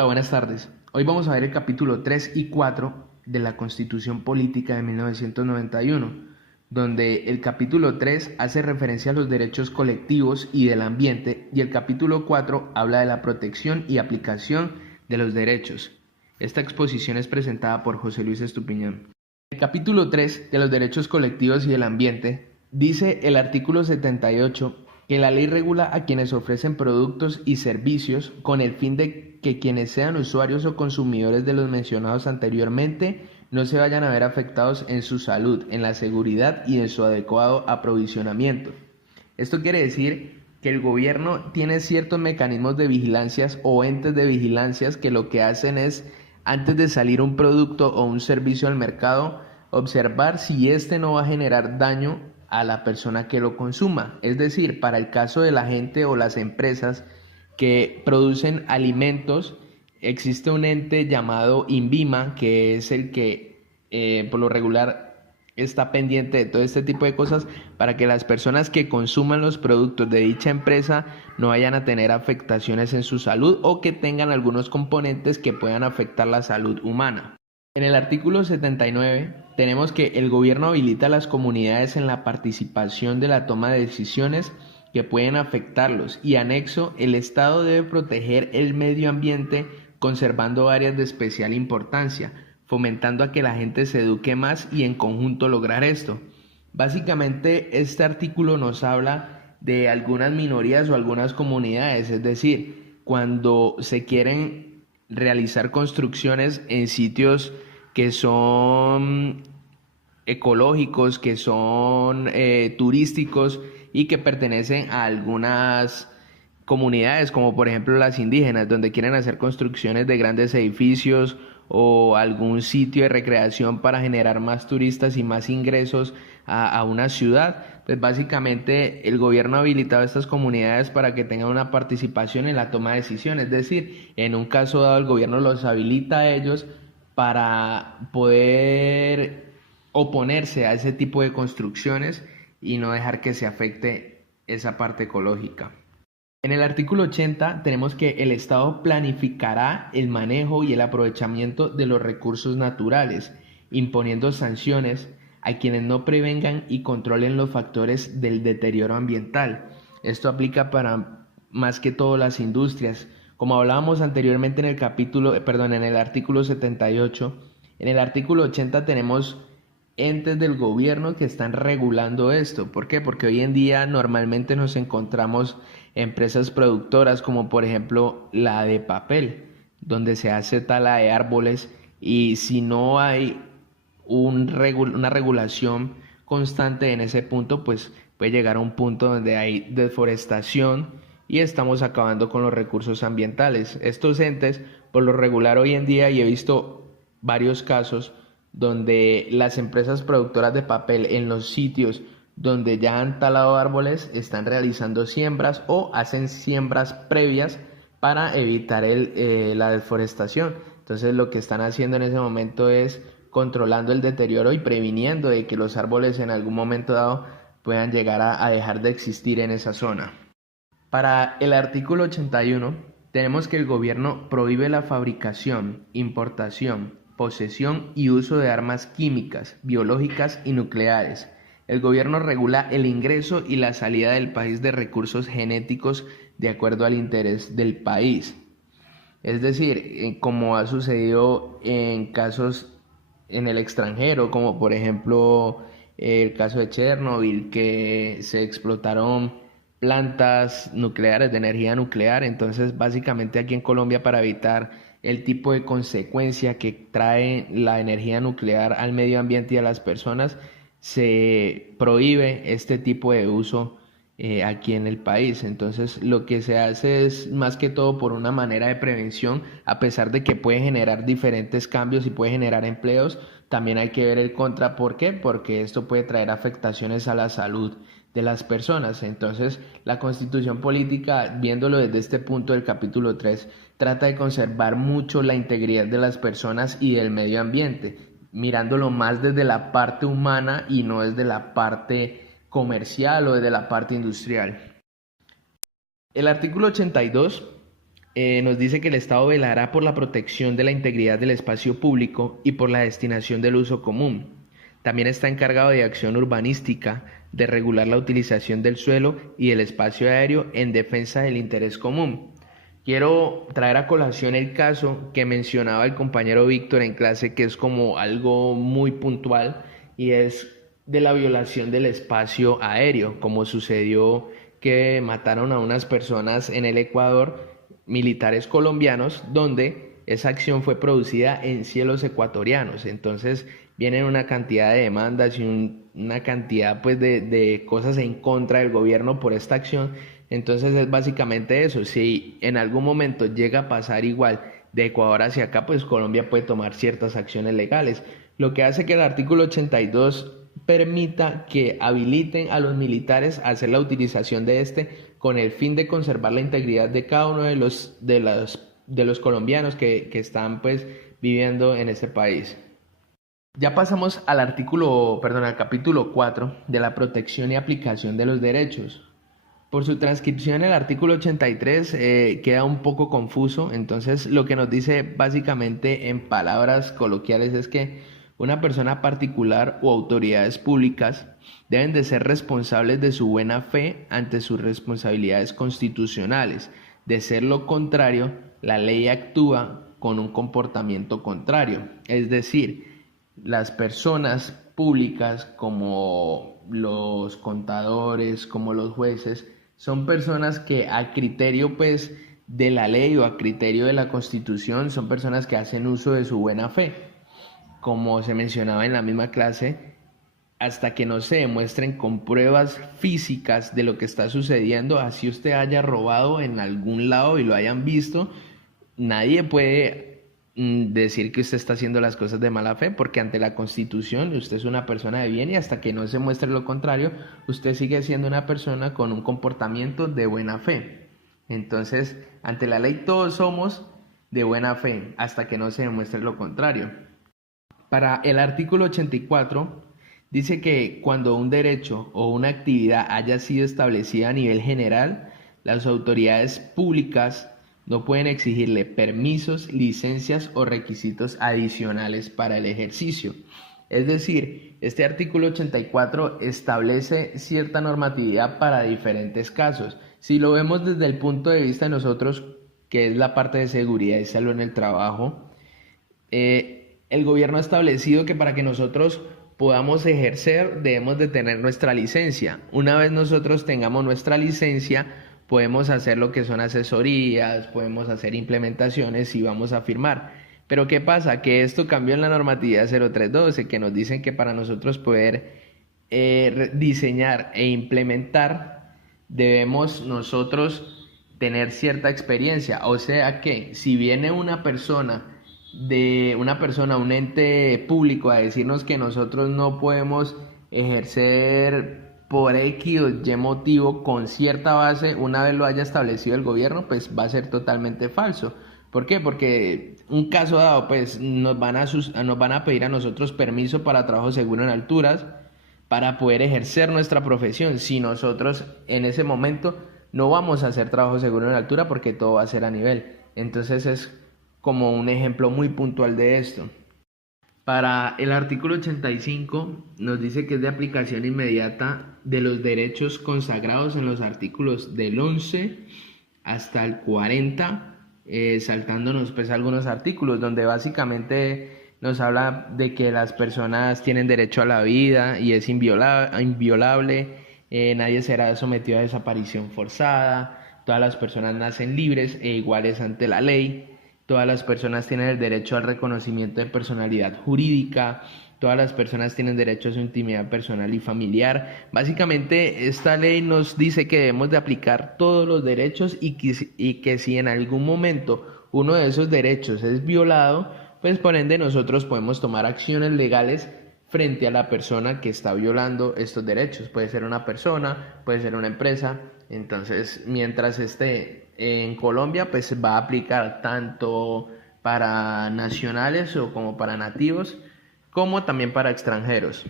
Hola, buenas tardes. Hoy vamos a ver el capítulo 3 y 4 de la Constitución Política de 1991, donde el capítulo 3 hace referencia a los derechos colectivos y del ambiente y el capítulo 4 habla de la protección y aplicación de los derechos. Esta exposición es presentada por José Luis Estupiñán. El capítulo 3 de los derechos colectivos y del ambiente dice el artículo 78 que la ley regula a quienes ofrecen productos y servicios con el fin de que quienes sean usuarios o consumidores de los mencionados anteriormente no se vayan a ver afectados en su salud, en la seguridad y en su adecuado aprovisionamiento. Esto quiere decir que el gobierno tiene ciertos mecanismos de vigilancias o entes de vigilancias que lo que hacen es, antes de salir un producto o un servicio al mercado, observar si éste no va a generar daño a la persona que lo consuma. Es decir, para el caso de la gente o las empresas que producen alimentos, existe un ente llamado INVIMA, que es el que por lo regular está pendiente de todo este tipo de cosas para que las personas que consuman los productos de dicha empresa no vayan a tener afectaciones en su salud o que tengan algunos componentes que puedan afectar la salud humana. En el artículo 79 tenemos que el gobierno habilita a las comunidades en la participación de la toma de decisiones que pueden afectarlos y anexo, el Estado debe proteger el medio ambiente conservando áreas de especial importancia, fomentando a que la gente se eduque más y en conjunto lograr esto. Básicamente este artículo nos habla de algunas minorías o algunas comunidades, es decir, cuando se quieren realizar construcciones en sitios que son ecológicos, que son turísticos y que pertenecen a algunas comunidades, como por ejemplo las indígenas, donde quieren hacer construcciones de grandes edificios o algún sitio de recreación para generar más turistas y más ingresos a una ciudad. Pues básicamente el gobierno ha habilitado a estas comunidades para que tengan una participación en la toma de decisiones, es decir, en un caso dado el gobierno los habilita a ellos para poder oponerse a ese tipo de construcciones y no dejar que se afecte esa parte ecológica. En el artículo 80 tenemos que el Estado planificará el manejo y el aprovechamiento de los recursos naturales, imponiendo sanciones a quienes no prevengan y controlen los factores del deterioro ambiental. Esto aplica para más que todo las industrias. Como hablábamos anteriormente en el en el artículo 78, en el artículo 80 tenemos entes del gobierno que están regulando esto. ¿Por qué? Porque hoy en día normalmente nos encontramos empresas productoras como por ejemplo la de papel, donde se hace tala de árboles y si no hay una regulación constante en ese punto, pues puede llegar a un punto donde hay deforestación y estamos acabando con los recursos ambientales. Estos entes, por lo regular hoy en día, y he visto varios casos, donde las empresas productoras de papel en los sitios donde ya han talado árboles están realizando siembras o hacen siembras previas para evitar la deforestación. Entonces lo que están haciendo en ese momento es controlando el deterioro y previniendo de que los árboles en algún momento dado puedan llegar a dejar de existir en esa zona. Para el artículo 81 tenemos que el gobierno prohíbe la fabricación, importación, posesión y uso de armas químicas, biológicas y nucleares. El gobierno regula el ingreso y la salida del país de recursos genéticos de acuerdo al interés del país. Es decir, como ha sucedido en casos en el extranjero, como por ejemplo el caso de Chernobyl, que se explotaron plantas nucleares de energía nuclear. Entonces básicamente aquí en Colombia, para evitar el tipo de consecuencia que trae la energía nuclear al medio ambiente y a las personas, se prohíbe este tipo de uso aquí en el país. Entonces lo que se hace es más que todo por una manera de prevención, a pesar de que puede generar diferentes cambios y puede generar empleos, también hay que ver el contra. ¿Por qué? Porque esto puede traer afectaciones a la salud de las personas. Entonces la Constitución política, viéndolo desde este punto del capítulo 3, trata de conservar mucho la integridad de las personas y del medio ambiente, mirándolo más desde la parte humana y no desde la parte comercial o desde la parte industrial. El artículo 82 nos dice que el Estado velará por la protección de la integridad del espacio público y por la destinación del uso común. También está encargado de acción urbanística, de regular la utilización del suelo y del espacio aéreo en defensa del interés común. Quiero traer a colación el caso que mencionaba el compañero Víctor en clase, que es como algo muy puntual, y es de la violación del espacio aéreo, como sucedió que mataron a unas personas en el Ecuador, militares colombianos, donde esa acción fue producida en cielos ecuatorianos. Entonces vienen una cantidad de demandas y una cantidad pues de cosas en contra del gobierno por esta acción. Entonces es básicamente eso. Si en algún momento llega a pasar igual de Ecuador hacia acá, pues Colombia puede tomar ciertas acciones legales, lo que hace que el artículo 82 permita que habiliten a los militares a hacer la utilización de este con el fin de conservar la integridad de cada uno de los colombianos que están pues viviendo en este país. Ya pasamos al capítulo 4 de la protección y aplicación de los derechos. Por su transcripción, el artículo 83 queda un poco confuso, entonces lo que nos dice básicamente en palabras coloquiales es que una persona particular o autoridades públicas deben de ser responsables de su buena fe ante sus responsabilidades constitucionales. De ser lo contrario, la ley actúa con un comportamiento contrario. Es decir, las personas públicas como los contadores, como los jueces, son personas que a criterio pues de la ley o a criterio de la Constitución son personas que hacen uso de su buena fe. Como se mencionaba en la misma clase, hasta que no se demuestren con pruebas físicas de lo que está sucediendo, así usted haya robado en algún lado y lo hayan visto, nadie puede decir que usted está haciendo las cosas de mala fe, porque ante la Constitución usted es una persona de bien y hasta que no se muestre lo contrario, usted sigue siendo una persona con un comportamiento de buena fe. Entonces, ante la ley todos somos de buena fe hasta que no se demuestre lo contrario. Para el artículo 84 dice que cuando un derecho o una actividad haya sido establecida a nivel general, las autoridades públicas no pueden exigirle permisos, licencias o requisitos adicionales para el ejercicio. Es decir, este artículo 84 establece cierta normatividad para diferentes casos. Si lo vemos desde el punto de vista de nosotros, que es la parte de seguridad y salud en el trabajo, el gobierno ha establecido que para que nosotros podamos ejercer debemos de tener nuestra licencia. Una vez nosotros tengamos nuestra licencia, podemos hacer lo que son asesorías, podemos hacer implementaciones y vamos a firmar. Pero ¿qué pasa? Que esto cambió en la normatividad 0312, que nos dicen que para nosotros poder diseñar e implementar debemos nosotros tener cierta experiencia. O sea que si viene un ente público a decirnos que nosotros no podemos ejercer por X o Y motivo con cierta base, una vez lo haya establecido el gobierno, pues va a ser totalmente falso. ¿Por qué? Porque un caso dado, pues nos van a pedir a nosotros permiso para trabajo seguro en alturas para poder ejercer nuestra profesión. Si nosotros en ese momento no vamos a hacer trabajo seguro en altura porque todo va a ser a nivel. Entonces es como un ejemplo muy puntual de esto. Para el artículo 85 nos dice que es de aplicación inmediata de los derechos consagrados en los artículos del 11 hasta el 40, saltándonos pues algunos artículos donde básicamente nos habla de que las personas tienen derecho a la vida y es inviolable, nadie será sometido a desaparición forzada, todas las personas nacen libres e iguales ante la ley. Todas las personas tienen el derecho al reconocimiento de personalidad jurídica, todas las personas tienen derecho a su intimidad personal y familiar. Básicamente, esta ley nos dice que debemos de aplicar todos los derechos y que si en algún momento uno de esos derechos es violado, pues por ende nosotros podemos tomar acciones legales frente a la persona que está violando estos derechos. Puede ser una persona, puede ser una empresa. Entonces, mientras esté en Colombia, pues va a aplicar tanto para nacionales o como para nativos, como también para extranjeros.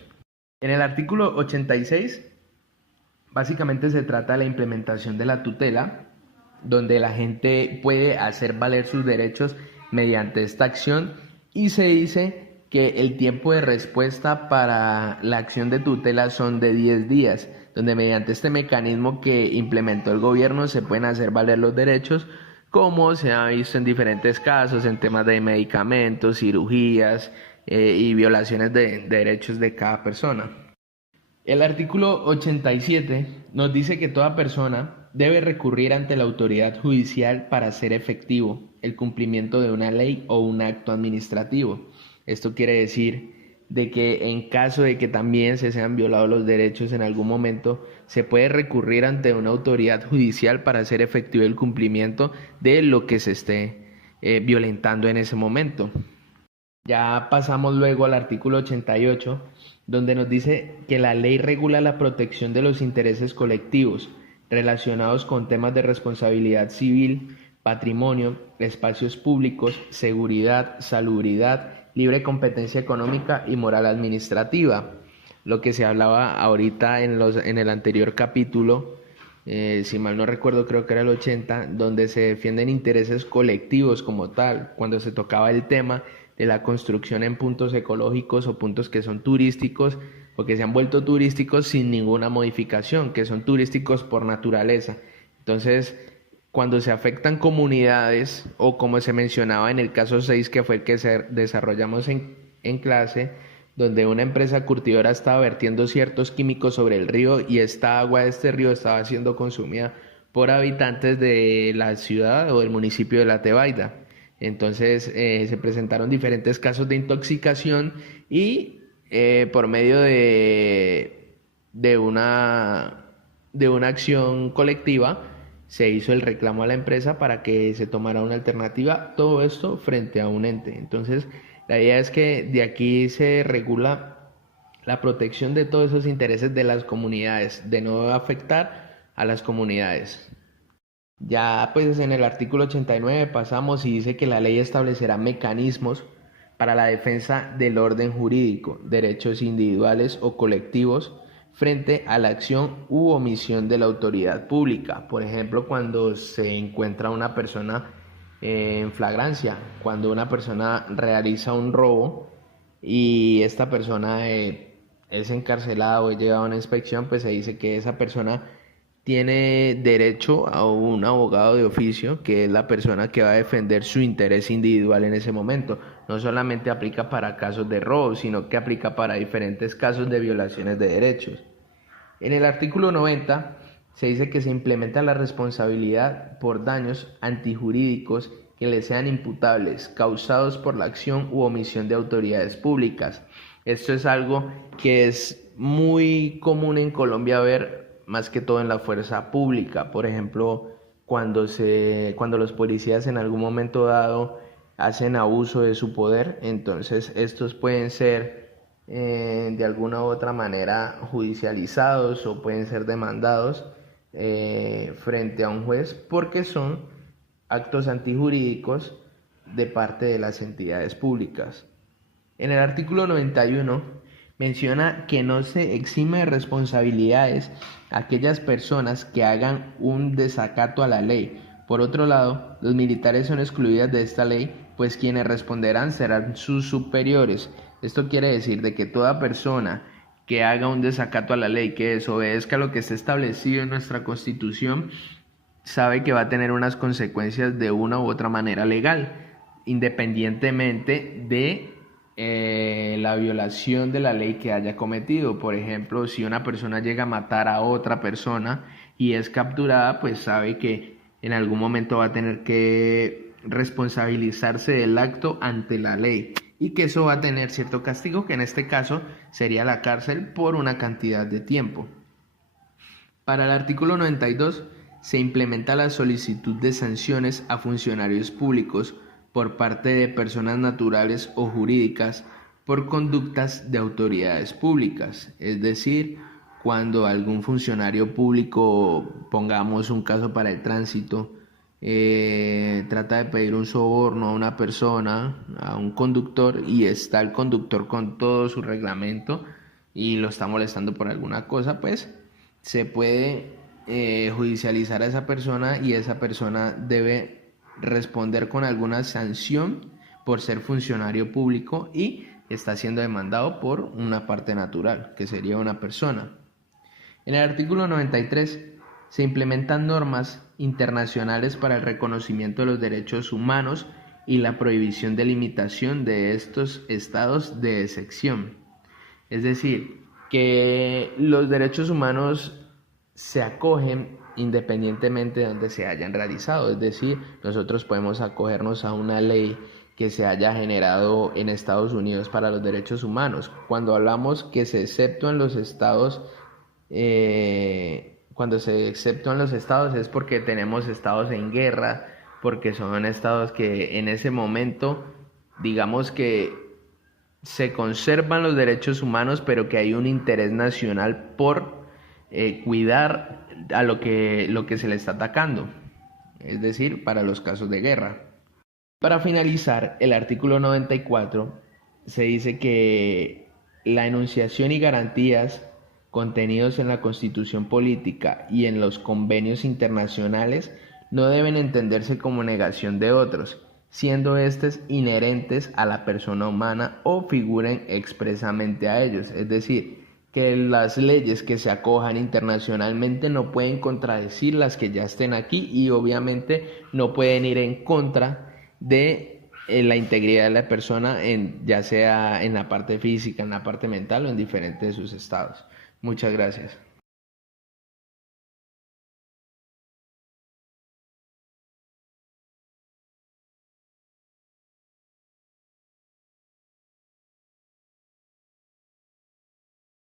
En el artículo 86, básicamente se trata de la implementación de la tutela. donde la gente puede hacer valer sus derechos mediante esta acción, y se dice que el tiempo de respuesta para la acción de tutela son de 10 días, donde mediante este mecanismo que implementó el gobierno se pueden hacer valer los derechos, como se ha visto en diferentes casos en temas de medicamentos, cirugías y violaciones de derechos de cada persona. El artículo 87 nos dice que toda persona debe recurrir ante la autoridad judicial para hacer efectivo el cumplimiento de una ley o un acto administrativo. Esto quiere decir de que en caso de que también se sean violados los derechos en algún momento, se puede recurrir ante una autoridad judicial para hacer efectivo el cumplimiento de lo que se esté violentando en ese momento. Ya pasamos luego al artículo 88, donde nos dice que la ley regula la protección de los intereses colectivos relacionados con temas de responsabilidad civil, patrimonio, espacios públicos, seguridad, salubridad, libre competencia económica y moral administrativa. Lo que se hablaba ahorita en el anterior capítulo, si mal no recuerdo, creo que era el 80, donde se defienden intereses colectivos como tal, cuando se tocaba el tema de la construcción en puntos ecológicos o puntos que son turísticos o que se han vuelto turísticos sin ninguna modificación, que son turísticos por naturaleza. Entonces, cuando se afectan comunidades, o como se mencionaba en el caso 6, que fue el que desarrollamos en clase, donde una empresa curtidora estaba vertiendo ciertos químicos sobre el río y esta agua de este río estaba siendo consumida por habitantes de la ciudad o del municipio de La Tebaida. Entonces se presentaron diferentes casos de intoxicación y por medio de una acción colectiva se hizo el reclamo a la empresa para que se tomara una alternativa, todo esto frente a un ente. Entonces la idea es que de aquí se regula la protección de todos esos intereses de las comunidades, de no afectar a las comunidades. Ya pues en el artículo 89 pasamos y dice que la ley establecerá mecanismos para la defensa del orden jurídico, derechos individuales o colectivos frente a la acción u omisión de la autoridad pública. Por ejemplo, cuando se encuentra una persona en flagrancia, cuando una persona realiza un robo y esta persona es encarcelada o es llevada a una inspección, pues se dice que esa persona tiene derecho a un abogado de oficio, que es la persona que va a defender su interés individual en ese momento. No solamente aplica para casos de robo, sino que aplica para diferentes casos de violaciones de derechos. En el artículo 90 se dice que se implementa la responsabilidad por daños antijurídicos que le sean imputables, causados por la acción u omisión de autoridades públicas. Esto es algo que es muy común en Colombia ver, más que todo en la fuerza pública. Por ejemplo, cuando los policías en algún momento dado hacen abuso de su poder, entonces estos pueden ser de alguna u otra manera judicializados o pueden ser demandados frente a un juez porque son actos antijurídicos de parte de las entidades públicas. En el artículo 91 menciona que no se exime de responsabilidades a aquellas personas que hagan un desacato a la ley. Por otro lado, los militares son excluidos de esta ley, pues quienes responderán serán sus superiores. Esto quiere decir de que toda persona que haga un desacato a la ley, que desobedezca lo que está establecido en nuestra Constitución, sabe que va a tener unas consecuencias de una u otra manera legal, independientemente de la violación de la ley que haya cometido. Por ejemplo, si una persona llega a matar a otra persona y es capturada, pues sabe que en algún momento va a tener que responsabilizarse del acto ante la ley y que eso va a tener cierto castigo, que en este caso sería la cárcel por una cantidad de tiempo. Para el artículo 92 se implementa la solicitud de sanciones a funcionarios públicos por parte de personas naturales o jurídicas por conductas de autoridades públicas, es decir, cuando algún funcionario público, pongamos un caso para el tránsito, trata de pedir un soborno a una persona, a un conductor, y está el conductor con todo su reglamento y lo está molestando por alguna cosa, pues se puede judicializar a esa persona y esa persona debe responder con alguna sanción por ser funcionario público y está siendo demandado por una parte natural, que sería una persona. En el artículo 93 se implementan normas internacionales para el reconocimiento de los derechos humanos y la prohibición de limitación de estos estados de excepción. Es decir, que los derechos humanos se acogen independientemente de donde se hayan realizado. Es decir, nosotros podemos acogernos a una ley que se haya generado en Estados Unidos para los derechos humanos. Cuando hablamos que se exceptúan los estados, cuando se exceptúan los estados es porque tenemos estados en guerra, porque son estados que en ese momento, digamos que se conservan los derechos humanos, pero que hay un interés nacional por cuidar a lo que se le está atacando, es decir, para los casos de guerra. Para finalizar, el artículo 94 se dice que la enunciación y garantías contenidos en la Constitución Política y en los convenios internacionales no deben entenderse como negación de otros, siendo estos inherentes a la persona humana o figuren expresamente a ellos. Es decir, que las leyes que se acojan internacionalmente no pueden contradecir las que ya estén aquí y obviamente no pueden ir en contra de la integridad de la persona, ya sea en la parte física, en la parte mental o en diferentes de sus estados. Muchas gracias.